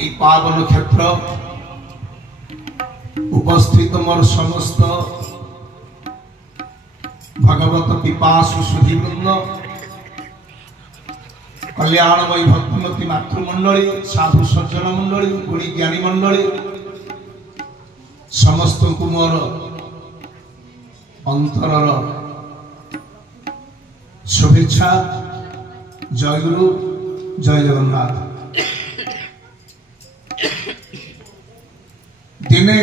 এই পাবন ক্ষেত্র उपस्थित मोर समस्त भगवत पिपासु सुधीवृंद कल्याणमयी भक्तिमती मातृमंडली साधु सज्जन मंडली गुणी ज्ञानी मंडली समस्त को मोर अंतरर शुभेच्छा। जय गुरु जय जगन्नाथ। दिने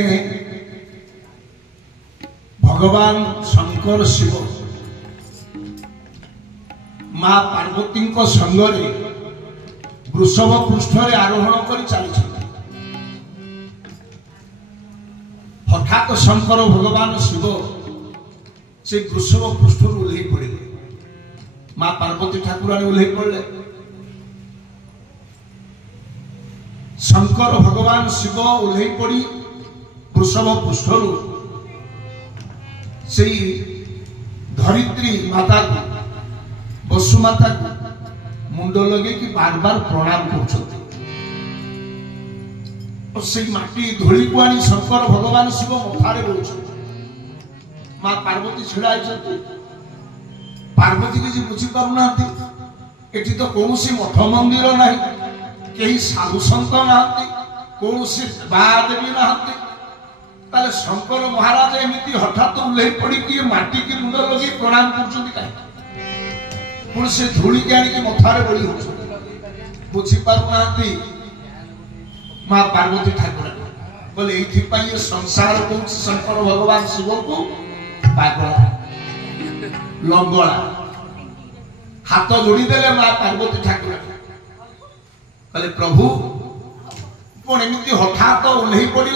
भगवान शंकर शिव माँ पार्वती संगरे वृषभ पृष्ठ आरोहण कर चली। हठात शंकर भगवान शिव से वृषभ पृष्ठ ओह्लि पड़े। माँ पार्वती ठाकुराणी ओह्लि पड़े। शंकर भगवान शिव ओह्लि पड़ी वृषभ पृष्ठर से धरित्री माता को वसुमाता को मुंड लगे कि बार बार प्रणाम कर माटी धूली को आनी शंकर भगवान शिव मथारे बोल। माँ पार्वती छिड़ा पार्वती किसी बुझी पारना एटी तो कौन सी मठ मंदिर ना कहीं साधु सत ना कौन सी देवी ना ताले शंकर महाराज एमती हठात ओह्लि पड़ी कि माटी की मुंड लगे प्रणाम कर से धूली के आनी मथारे बड़ी हो बुझी पारना। माँ पार्वती ठाकुर बोले ये संसार को शंकर भगवान शिव को पागला लंगड़ा हाथ जोड़ी देले। माँ पार्वती ठाकुर कहले प्रभु कौन एमती हठात ओह्लि पड़े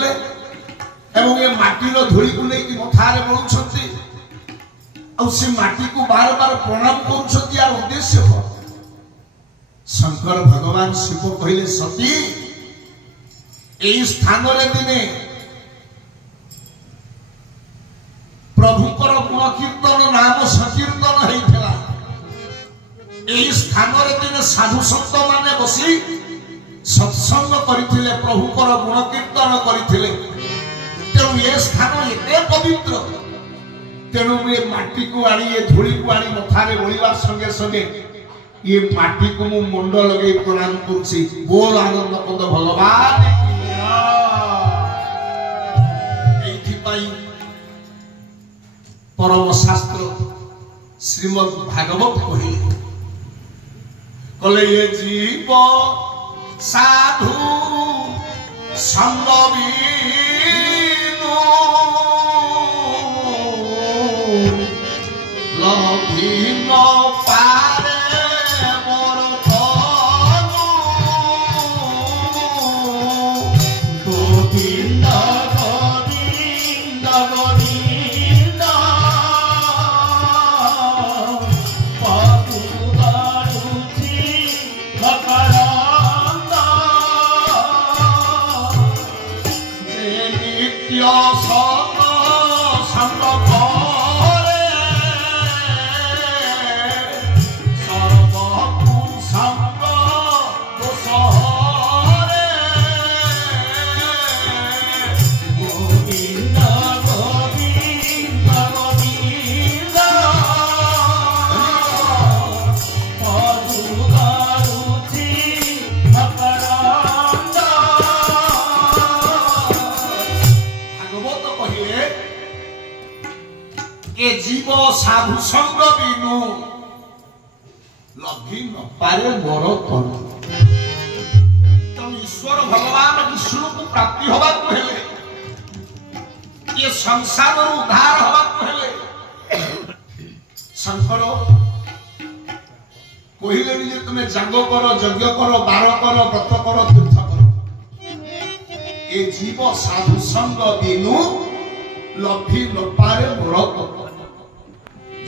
एवं ये माटीर धूली को लेकिन मथारे बलुंट से माटी को बार बार प्रणाम कर उद्देश्य शंकर भगवान शिव कहले सती यही स्थान दिने प्रभुकर गुण कीर्तन नाम संकीर्तन होता। यही स्थान दिने साधु सत माने बसी सत्संग करथिले प्रभुकर गुण कीर्तन करथिले। तेणु ये स्थान एते पवित्र तेणु ये माटी को आनी ये धूली को आनी मथारे बोलिबा संगे संगे ये माटी को मु मुंड लगे प्रणाम करुछि। बोल आनंद पद भगवान परम शास्त्र श्रीमद् भागवत कहले ये जीव साधु संग लभिन पारे मोर धनु गोविंद गोविंद गोविंद पतु गरुछि मकरंद जे नित्य सत संग जीव साधु संग बिनु लभि न पारे मोर तन। तो ईश्वर भगवान विष्णु को प्राप्ति होगा हेले ये संसार उद्धार होगा हेले शंकर कहले जे तुम्हें जाग करो यज्ञ करो बार करो व्रत करो तीर्थ करो ये जीव साधु संग बिनु लभि न पारे मोर तन।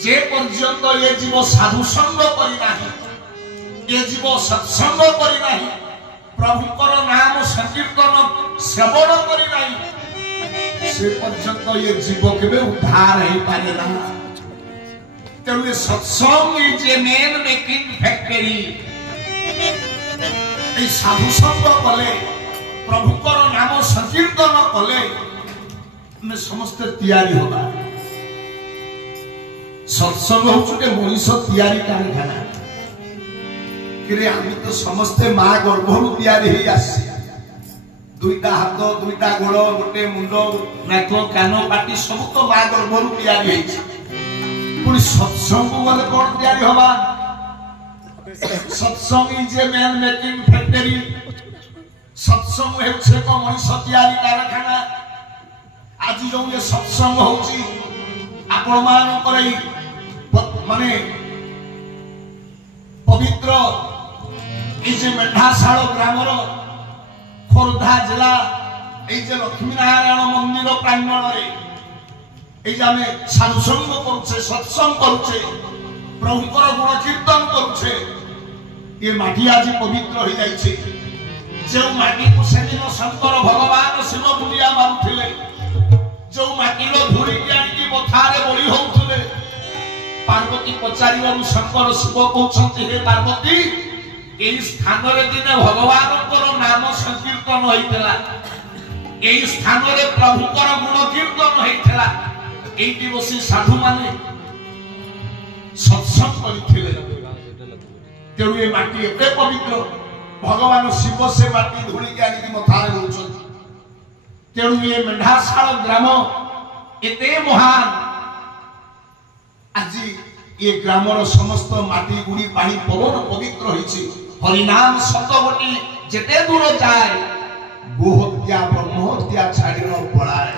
जे पर्यंत ये जीव साधु संग करी नाही ये जीव सत्संग करी नाही प्रभुकर नाम संकीर्तन सेवन करी नाही से पर्यंत ये जीव केबे उद्धार हो पारे ना। तेणु ये satsang is a man making factory. साधु संग कले प्रभुकर नाम संकीर्तन कले आम समस्ते तैयारी होगा सत्संग होचे मनीष तैयारी कारखाना कि आम तो समस्ते माँ गर्भर तैयारी ही आसी दुईटा हाथ दुईटा गोड़ गोटे मुंड नाक कान पाटी सब तो माँ गर्भर तैयारी पुणी सत्संग गले कौन तैयारी हवा सत्संग is a man making factory सत्संग हेउछे को मनीष तैयारी कारखाना आज जो ये सत्संग होची आपण मान करई माने पवित्र इजे मेढाशाल ग्रामर खोर्धा जिला इजे लक्ष्मी नारायण मंदिर प्रांगण रे इजे आमे साधुसंग करूछे सत्संग करूछे प्रभुकर गुण कीर्तन करूछे ये माटी आज पवित्र हो जाइछे जो माटी को सेदिन शंकर भगवान शिव मुंडिया मारुथिले जो माटीर धूरी आनी मथारे बड़ी होउथिले पार्वती पचारिबारु शंकर शिव कहउछंती हे पार्वती एई स्थान रे दिने भगवानकर नाम संकीर्तन होइतला एई स्थान रे प्रभुकर गुण कीर्तन होइतला एइटी बसी साधु माने सत्संग करिथिले तेरु ए माटी एते पवित्र भगवान शिव से माटी धूली आनी मथारे होउछंती तेणु ये मेढाशाल ग्राम एते महान आज ये ग्रामर समस्त माटी गुड़ी पानी पवन पवित्र होइछि हरिनाम शतकोटी जेते दूर जाए गोहत्या ब्रह्महत्या छाड़ी न पड़ाए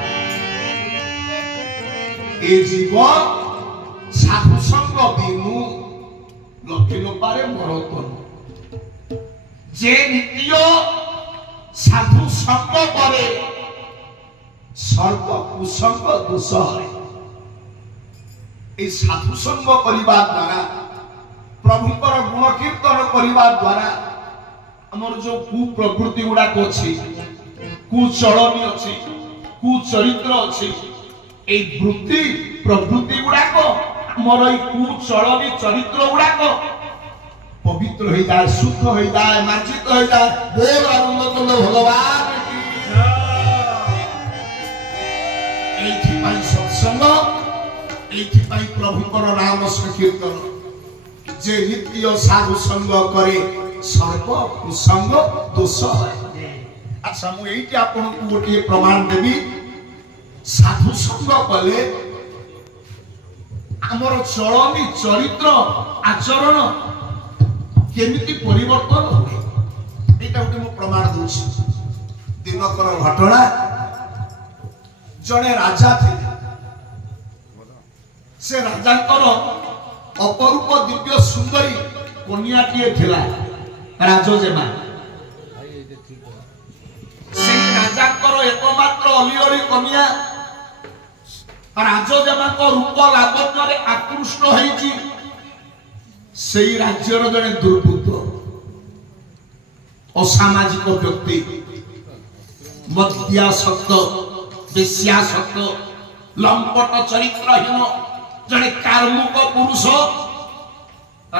ए जीवन साधु संग बिनु लक्ष्य न पारे मरतन जे नित्य साधु संग करे सर्व कुसंग दोष है साधु संग करने द्वारा प्रभुकर गुण कीर्तन करने द्वारा आमर जो कुप्रवृत्ति गुड़ाक अच्छी कुचलनी अच्छी कुचरित्र अच्छी वृत्ति प्रवृत्ति गुड़ाक आमर कुचलनी चरित्र गुड़ाक पवित्र हो जाए शुद्ध हो जाए मार्जित हो जाए बोल आनंद भगवान सत्संग प्रभुकर नाम संकीर्तन जे नित्य साधु संग करे सर्व कुसंग दोष है अच्छा मु एइटी आपन को गोटे प्रमाण देबी साधु संग कले हमर चलनी चरित्र आचरण केमिति परिवर्तन होए एटा गोटे मु प्रमाण दूछि दिनकर घटना जने राजा थे से राजांकर अपरूप दिव्य सुंदरी कन्याटीए थिला राजजेमा से राजांकर एकमात्र अलिअली कन्या राजजेमा को रूप लावण्य रे आकृष्ट होईची सेई राज्यर जने दुर्बृत्त असामाजिक व्यक्ति मद्यासक्त बेश्यासक्त लंपट चरित्रहीन जने कार्मुक पुरुष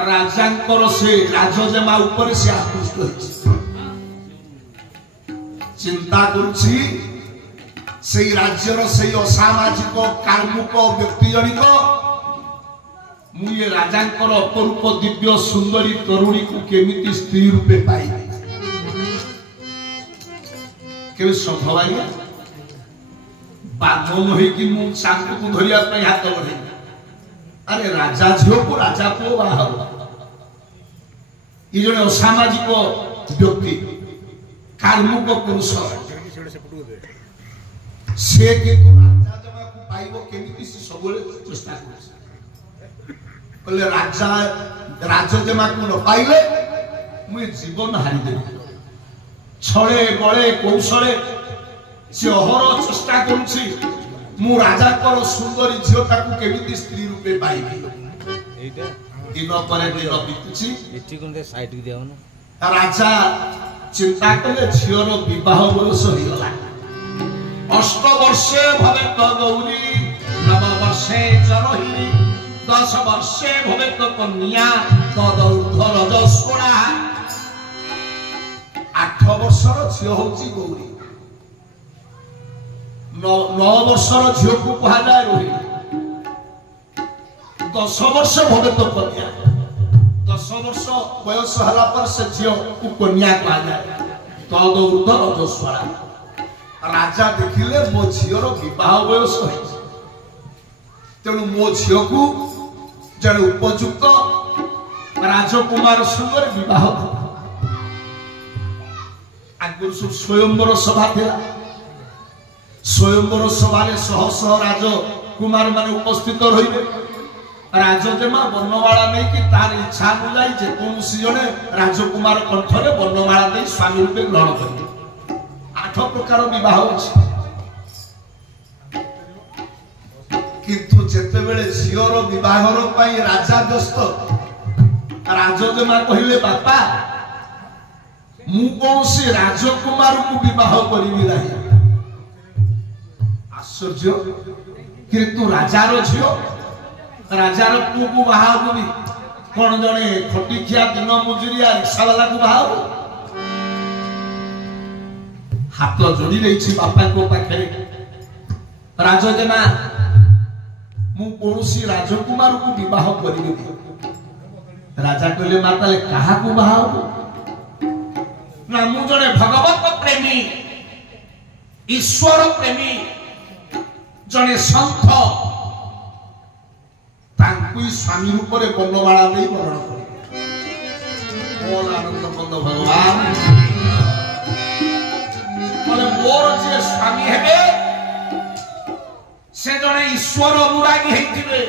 राजांकर से राजजेमा ऊपर से आकृष्ट होइछि चिंता करुछि सेई राज्यर सेई असामाजिक कार्मुक व्यक्ति जनिक मु ये राजांकर अपरूप दिव्य सुंदरी तरुणी को केमिति स्त्री रूपे पाइबे केबे संभव आइया बामन होई कि मु सांकु को धरिया पे हाथ बढ़े अरे राजा झियो को राजा को बाहर ये जने असामाजिक व्यक्ति कार्मुक पुरुष से के राजा जमा को पाइबो केमिति से सबले चेष्टा करछ कहले राजा राजा जमा को न पाइले मु जीवन हारि देबी छळे बळे कौशले से अहर चेष्टा करुछि मु राजा कर सुंदरी झियो ताकू केमिति स्त्री रूपे पाइबी एटा दिन परे दिन बितुछि एठी कोन साइड के दियाव न राजा चिंता कले झियोर विवाह बयस होइगला 8 वर्षे भवेत गौरी 9 वर्षे चरहिणी 10 वर्षे भवेत कन्या तदौर्ध्व रजस्वला 8 ବର୍ଷର ଝିଅ ହଉଛି ଗୌରୀ, 9 ବର୍ଷର ଝିଅକୁ କୁହାଯାଏ ରୋହିଣୀ, 10 ବର୍ଷ ଭବେ ତ କନ୍ୟା, 10 ବର୍ଷ ବୟସ ହେଲା ପରେ ସେ ଝିଅକୁ କନ୍ୟା କୁହାଯାଏ। ତଦୌର୍ଦ୍ଧ ରଜସ୍ୱଳା। ରାଜା ଦେଖିଲେ ମୋ ଝିଅର ବିବାହ ବୟସ ହେଇଛି, ତେଣୁ ମୋ ଝିଅକୁ ଜଣେ ଉପଯୁକ୍ତ ରାଜକୁମାର ସଙ୍ଗରେ ବିବାହ କର। ଆଗରୁ ସବୁ ସ୍ୱୟଂବର ସଭା ଥିଲା, ସ୍ୱୟଂବର ସଭାରେ ଶହ ଶହ ରାଜକୁମାର ମାନେ ଉପସ୍ଥିତ ରହିବେ। ରାଜଜେମା ବର୍ଣ୍ଣମାଳା ନେଇକି ତାର ଇଚ୍ଛା ଅନୁଯାୟୀ ଯେକୌଣସି ଜଣେ ରାଜକୁମାର କଣ୍ଠରେ ବର୍ଣ୍ଣମାଳା ଦେଇ ସ୍ୱାମୀ ରୂପେ ଗ୍ରହଣ କରିବେ। 8 ପ୍ରକାର ବିବାହ ଅଛି, କିନ୍ତୁ ଯେତେବେଳେ ଝିଅର ବିବାହର ପାଇଁ ରାଜା ବ୍ୟସ୍ତ, ରାଜଜେମା କହିଲେ ବାପା ମୁଁ କୌଣସି ରାଜକୁମାରକୁ ବିବାହ କରିବି ନାହିଁ। ଆଶ୍ଚର୍ଯ୍ୟ, କିନ୍ତୁ ରାଜାର ଝିଅ ରାଜାର ପୁଅକୁ ବାହା ହବୁନି, କଣ ଜଣେ ଖଟିଖିଆ ଦିନ ମଜୁରିଆ ରିକ୍ସାବାଲାକୁ ବାହା ହବୁ? ହାତ ଯୋଡି ଦେଇଛି ବାପାଙ୍କ ପାଖରେ। ରାଜଜେମା ମୁଁ କୌଣସି ରାଜକୁମାରକୁ ବିବାହ କରିବି। ରାଜା କହିଲେ ମା ତାହେଲେ କାହାକୁ ବାହା ହବୁ? ନା ମୁଁ ଜଣେ ଭଗବତ ପ୍ରେମୀ, ଈଶ୍ୱର ପ୍ରେମୀ, ଜଣେ ସନ୍ଥ, ତାଙ୍କୁ ସ୍ୱାମୀ ରୂପରେ ବର୍ଣ୍ଣମାଳା ଦେଇ ବରଣ କରିବେ। କଣ ଆନନ୍ଦ କନ୍ଦ ଭଗବାନ। ମୋର ଯିଏ ସ୍ୱାମୀ ହେବେ ସେ ଜଣେ ଈଶ୍ୱର ଅନୁରାଗୀ ହେଇଥିବେ।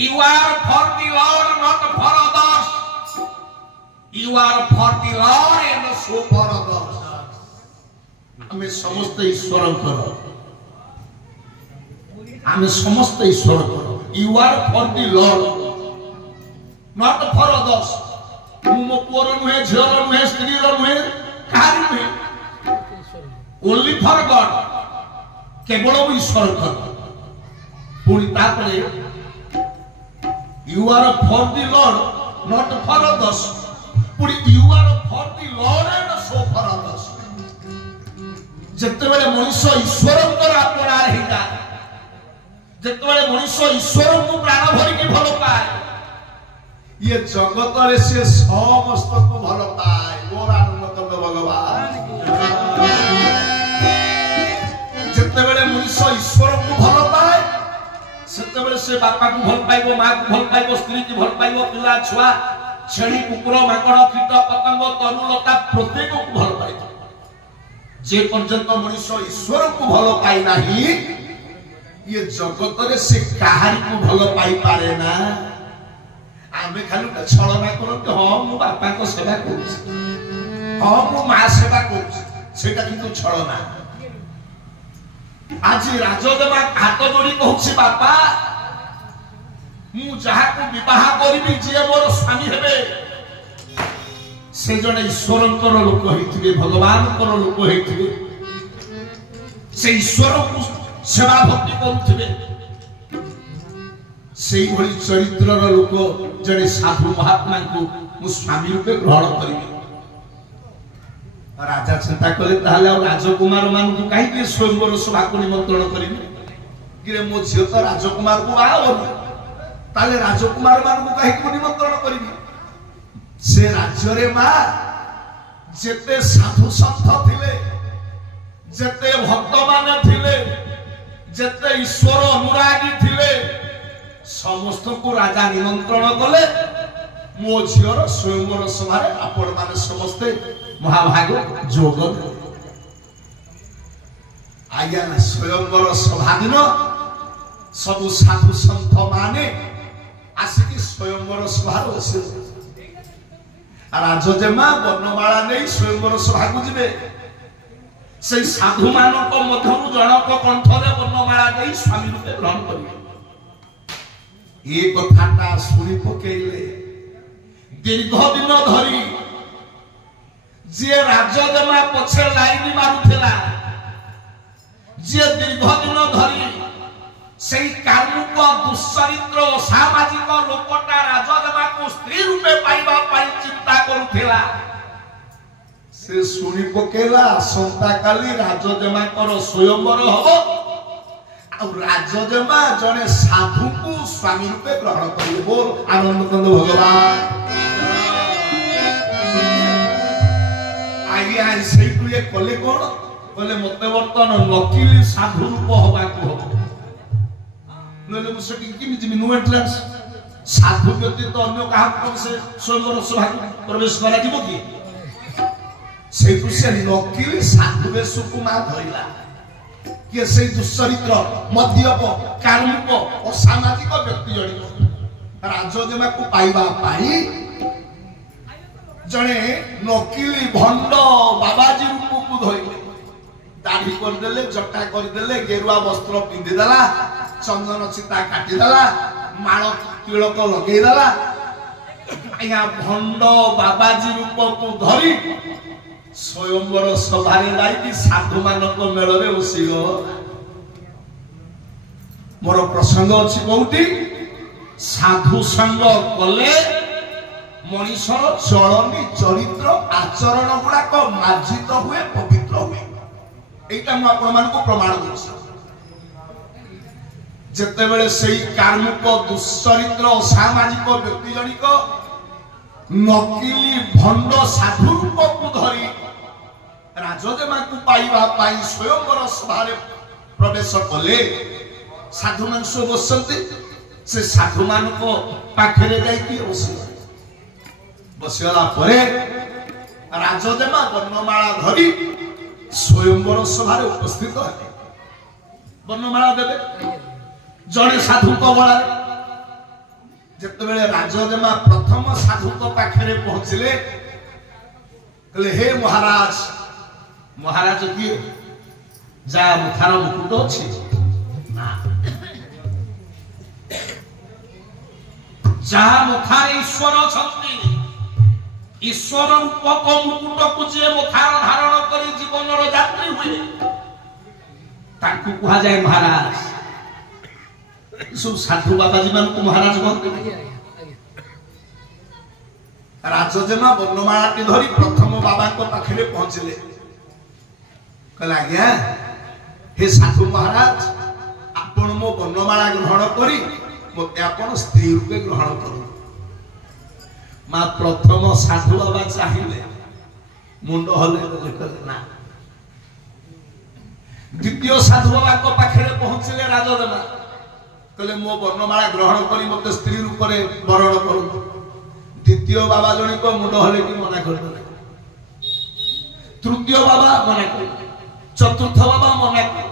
You are for the Lord, not for others. You are for the Lord and so for others. ଆମେ ସମସ୍ତେ ଈଶ୍ୱରଙ୍କର, ଆମେ ସମସ୍ତେ ଈଶ୍ୱରଙ୍କର। You are for the Lord, not for others. ମୁଁ ମୋ ପୁଅର ନୁହେଁ, ଝିଅର ନୁହେଁ, ସ୍ତ୍ରୀର ନୁହେଁ, କାହାର ନୁହେଁ, only for God, କେବଳ ମୁଁ ଈଶ୍ୱରଙ୍କର। ପୁଣି ତାପରେ You are for the Lord, not for others. But you are for the Lord and so for others. ଯେତେବେଳେ ମଣିଷ ଈଶ୍ୱରଙ୍କର ଆପଣାର ହେଇଯାଏ, ଯେତେବେଳେ ମଣିଷ ଈଶ୍ୱରଙ୍କୁ ପ୍ରାଣ ଭରିକି ଭଲ ପାଏ, ଇଏ ଜଗତରେ ସେ ସମସ୍ତଙ୍କୁ ଭଲ ପାଏ। ମୋର ଆନନ୍ଦ ଭଗବାନ। ଯେତେବେଳେ ମଣିଷ ଈଶ୍ୱରକୁ ଭଲ ପାଏ, ସେତେବେଳେ ସେ ବାପାକୁ ଭଲ ପାଇବ, ମାକୁ ଭଲ ପାଇବ, ସ୍ତ୍ରୀକି ଭଲ ପାଇବ, ପିଲା ଛୁଆ, ଛେଳି, କୁକୁର, ମାଙ୍କଡ, କୀଟ, ପତଙ୍ଗ, ତରୁଲତା ପ୍ରତ୍ୟେକକୁ ଭଲ ପାଇବ। ଯେ ପର୍ଯ୍ୟନ୍ତ ମଣିଷ ଈଶ୍ୱରକୁ ଭଲ ପାଇ ନାହିଁ, ଇଏ ଜଗତରେ ସେ କାହାରିକୁ ଭଲ ପାଇପାରେ ନା। ଆମେ ଖାଲି ଛଳନା କରନ୍ତି, ହଁ ମୁଁ ବାପାଙ୍କ ସେବା କରୁଛି, ହଁ ମୁଁ ମା ସେବା କରୁଛି, ସେଇଟା କିନ୍ତୁ ଛଳନା। ଆଜି ରାଜଜେମା ହାତ ଯୋଡି କହୁଛି ବାପା ମୁଁ ଯାହାକୁ ବିବାହ କରିବି, ଯିଏ ମୋର ସ୍ୱାମୀ ହେବେ, ସେ ଜଣେ ଈଶ୍ୱରଙ୍କର ଲୋକ ହେଇଥିବେ, ଭଗବାନଙ୍କର ଲୋକ ହେଇଥିବେ, ସେ ଈଶ୍ୱରକୁ ସେବା ଭକ୍ତି କରୁଥିବେ। ସେଇଭଳି ଚରିତ୍ରର ଲୋକ ଜଣେ ସାଧୁ ମହାତ୍ମାଙ୍କୁ ମୁଁ ସ୍ୱାମୀ ରୂପେ ଗ୍ରହଣ କରିବି। ରାଜା ଚିନ୍ତା କଲେ ତାହେଲେ ଆଉ ରାଜକୁମାର ମାନଙ୍କୁ କାହିଁକି ସ୍ୱୟଂବର ସଭାକୁ ନିମନ୍ତ୍ରଣ କରିବି? କିରେ ମୋ ଝିଅ ତ ରାଜକୁମାରକୁ ବାହା ହବନି, ତାହେଲେ ରାଜକୁମାର ମାନଙ୍କୁ କାହିଁକି ନିମନ୍ତ୍ରଣ କରିବି? ସେ ରାଜ୍ୟରେ ମା ଯେତେ ସାଧୁ ସନ୍ଥ ଥିଲେ, ଯେତେ ଭକ୍ତମାନେ ଥିଲେ, ଯେତେ ଈଶ୍ୱର ଅନୁରାଗୀ ଥିଲେ, ସମସ୍ତଙ୍କୁ ରାଜା ନିମନ୍ତ୍ରଣ କଲେ। ମୋ ଝିଅର ସ୍ୱୟଂବର ସଭାରେ ଆପଣ ମାନେ ସମସ୍ତେ ମହାଭାଗ ଯୋଗ ଦେଲେ। ଆଜ୍ଞା ସ୍ୱୟଂବର ସଭା ଦିନ ସବୁ ସାଧୁ ସନ୍ଥ ମାନେ ଆସିକି ସ୍ୱୟଂବର ସଭାରେ ବସିଲେ। ରାଜଜେମା ବର୍ଣ୍ଣମାଳା ନେଇ ସ୍ୱୟଂବର ସଭାକୁ ଯିବେ। ସେଇ ସାଧୁ ମାନଙ୍କ ମଧ୍ୟରୁ ଜଣକ କଣ୍ଠରେ ବର୍ଣ୍ଣମାଳା ଦେଇ ସ୍ୱାମୀ ରୂପେ ଗ୍ରହଣ କରିବେ। ଏ କଥାଟା ଶୁଣି ପକେଇଲେ ଦୀର୍ଘ ଦିନ ଧରି ଯିଏ ରାଜଜେମା ପଛେ ଲାଇନ ମାରୁଥିଲା, ଯିଏ ଦୀର୍ଘ ଦିନ ଧରି ସେଇ କାମୁକ ଦୁଶ୍ଚରିତ୍ର ଅସାମାଜିକ ଲୋକଟା ରାଜଜେମାକୁ ସ୍ତ୍ରୀ ରୂପେ ପାଇବା ପାଇଁ ଚିନ୍ତା କରୁଥିଲା, से शुणी पकेला आसंता काली राजजेमाकर स्वयंवर हब आ राजजेमा जने साधु को स्वामी रूपे ग्रहण करिवे। बोल आनंद कंद भगवान आज्ञा से कले कौन बोले मत बर्तमान नकली साधु रूप हवा को साधु व्यतीत अन्य क्या से स्वयं सभा प्रवेश करा कि से नकली साधु वेश को मां धरला किए से दुश्चरित्र मद्यप कार्मिक असामाजिक व्यक्ति जड़ित राजजेमा को पाइबा पाई जने नकली भंड बाबाजी रूप को धरले दाढ़ी करदेले जटा करदेले गेरुआ वस्त्र पिंधिदेला चंदन चिता काटिदेला माल तिलक लगेदेला आया भंड बाबाजी रूप को धरी स्वयंवर सभारे जाई साधु मानक मेल में बसिगो। मोर प्रसंग अछि कोउटी साधु संग कले मनीषर चलनी चरित्र आचरण गुड़ाक मार्जित हुए पवित्र हुए। एटा म आपण मानको प्रमाण देछि जेते बेले सेही कार्मिक दुश्चरित्र सामाजिक व्यक्ति जनिक नकली भंड साधु रूप को धरी राजजेमा को पाइबा पाई स्वयंवर सभारे प्रवेश कले साधु मान सब बसंती से साधु मान को पाखरे जाई कि बसिगला परे राजजेमा वर्णमाला धरी स्वयंवर सभारे उपस्थित है। वर्णमाला देवे जड़े साधु बड़ा जिते बेले राजजेमा प्रथम साधु पाखे पहुंचले कहले हे महाराज महाराज किए जा मुखार मुकुट अच्छी जहा मुखार ईश्वर छंती ईश्वर रूपक मुकुट को जे मुखार धारण करी जीवन यात्री हुए ताकू कहा जाए महाराज। सब साधु बाबाजी मान को महाराज कहते राजजेमा वर्णमाला धरी प्रथम बाबा को पाखे पहुंचले कहला आज्ञा हे साधु महाराज आपण मो वर्णमाला ग्रहण करी मते आपण स्त्री रूपे ग्रहण करू। मां प्रथम साधु बाबा चाहिए मुंड हले ना द्वितीय साधु बाबा को पाखे पहुंचले राजजेमा कहले मो वर्णमाला ग्रहण करी मते स्त्री रूप रे वरण करू। द्वितीय बाबा जने को मुंड हले कि मना कर दे तृतीय बाबा मना कर चतुर्थ बाबा मना कर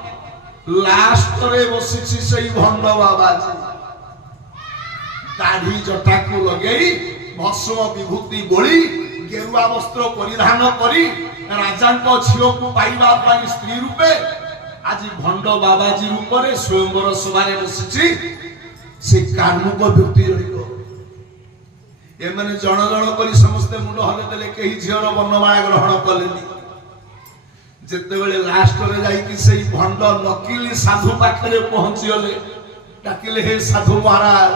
लास्ट रे बसिछि सही भंड बाबा दाढ़ी जटा को लगेई भस्म विभूति बोली गेरुआ वस्त्र परिधान करी राजा को झियो को पाइबा पाई स्त्री रूपे आज भंड बाबाजी रूप रे स्वयंवर सभारे बसिछि से कार्मिक व्यक्ति जड़िको ए माने जण जण करी समस्त मुंड हले देले केही झियर वर्णमाला ग्रहण कलेनी जेते बेले लास्ट रे जाई कि सेही भंड नकली साधु पाखरे पहुंची गले डाकिले हे साधु महाराज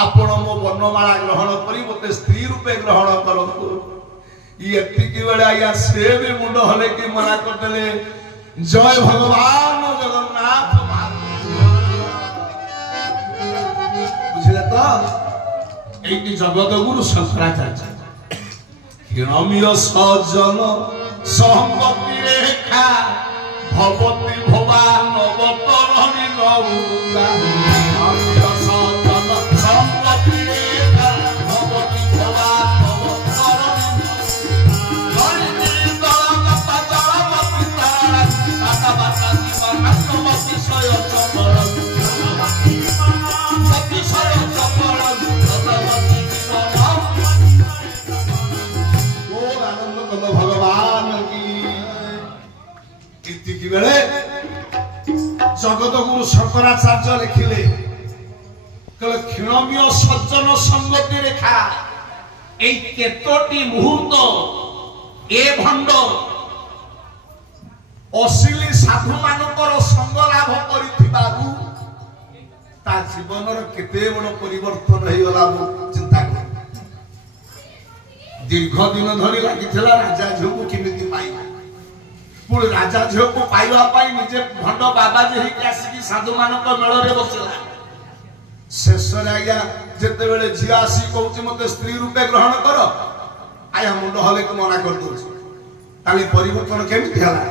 आपण मो वर्णमाला ग्रहण करी मते स्त्री रूपे ग्रहण करंतु ई एतिकी बेले आया से भी मुंड हले कि मना कर देले जय भगवान जगन्नाथ बुझले तो एटी जगत गुरु शंकराचार्य हिणमीय सज्जन संगति रेखा भगवती भवान अवतरणी गौरा हिणमीय सज्जन संगति रेखा भगवती भवान अवतरणी गौरा जलमती तारा ताता बाता जीवन नमति सय चपल नमति सय चपल नमति जीवन आनंद कद भगवान की बेले जगत गुरु शंकराचार्य लिखिले कहले क्षीणमीय सज्जन संगति रेखा ए केतोटी मुहूर्त ए भंड असिली साधु मानकर संग लाभ करिथिबारु ता जीवनर केते बड़ परिवर्तन हे गला चिंता कर दीर्घ दिन धरी लागिथिला राजा झुकु कि पुणी राजा झील को पाइबाई निजे भंड बाबाजी होगी आसिक साधु मानक मेल बसला शेष आज्ञा जिते बड़े झी आसी कहूँ मत स्त्री रूपे ग्रहण कर आया मुंड हले को मना कर दूसरी परिवर्तन केमिति हला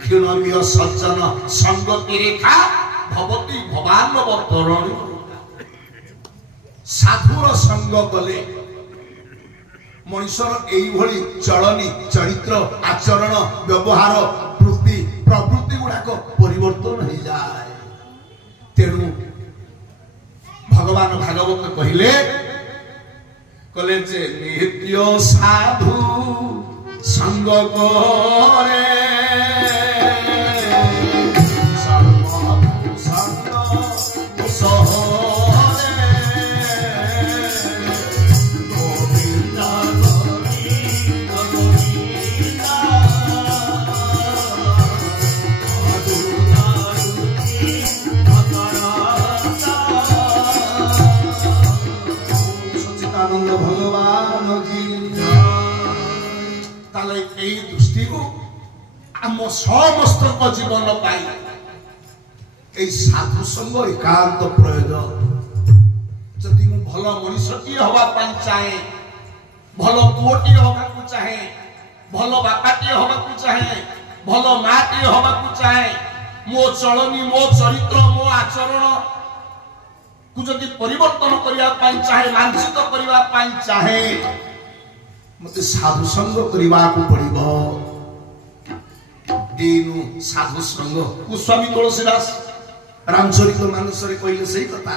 क्षीणमीय सज्जन संगति रेखा भवती भवान बतरणी साधुर संग गले मनुष्यर एइभଳି चलनी चरित्र आचरण व्यवहार वृत्ति प्रवृत्ति गुड़ाक परिवर्तन हो जाए तेणु भगवान भागवत कहले जे नित्य साधु संग करे दृष्टि को आम समस्त जीवन पाई साधु संग एकांत प्रयोजन जदि मु भल मनुष्यटी हवा चाहे भल पुओटी हवा चाहे भल बापाटी हवा चाहे भल माटी हवा चाहे मो चलनी मो चरित्र मो आचरण को जदि परिवर्तन करने चाहे मानसिक करने चाहे मते साधु संग करने को पड़ो एनु साधु संग गोस्वामी तुलसीदास रामचरित मानस कहले से कथा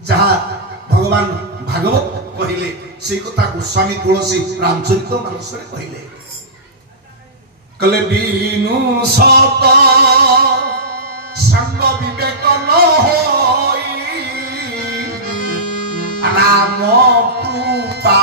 जहाँ भगवान भागवत कहले से कथा गोस्वामी तुलसी रामचरित मानस कहले कले बीनु सत संग विवेक न होई राम कृपा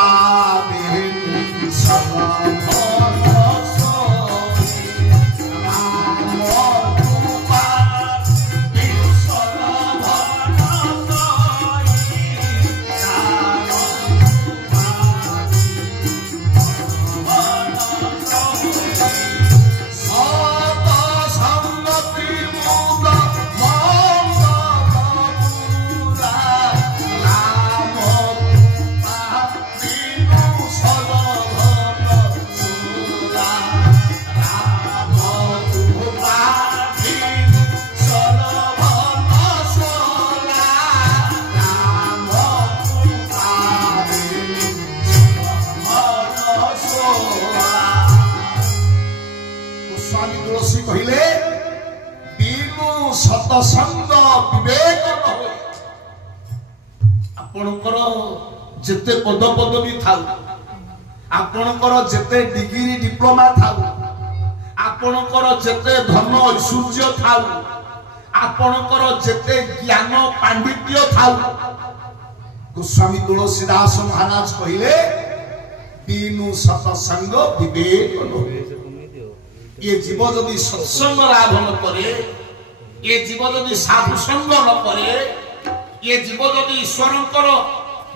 सतसंग विवेक आपणकर जेते पद पदवी थाउ आपणकर जेते डिग्री डिप्लोमा थाउ आपणकर जेते धन ऐश्वर्य थाउ आपणकर जेते ज्ञान पांडित्य थाउ गोस्वामी तुलसीदास महाराज कहले तीनू सतसंग विवेक ये जीव जदि सत्संग लाभ न करे ये जीव जदि साधु संग न करे ये जीव जदि ईश्वरंकर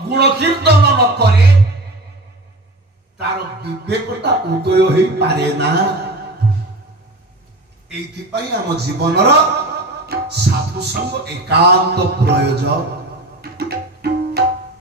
गुण कीर्तन न करे तार विवेकता उदय हो पारे ना एथि पई हम जीवनर साधु संग एकांत प्रयोजन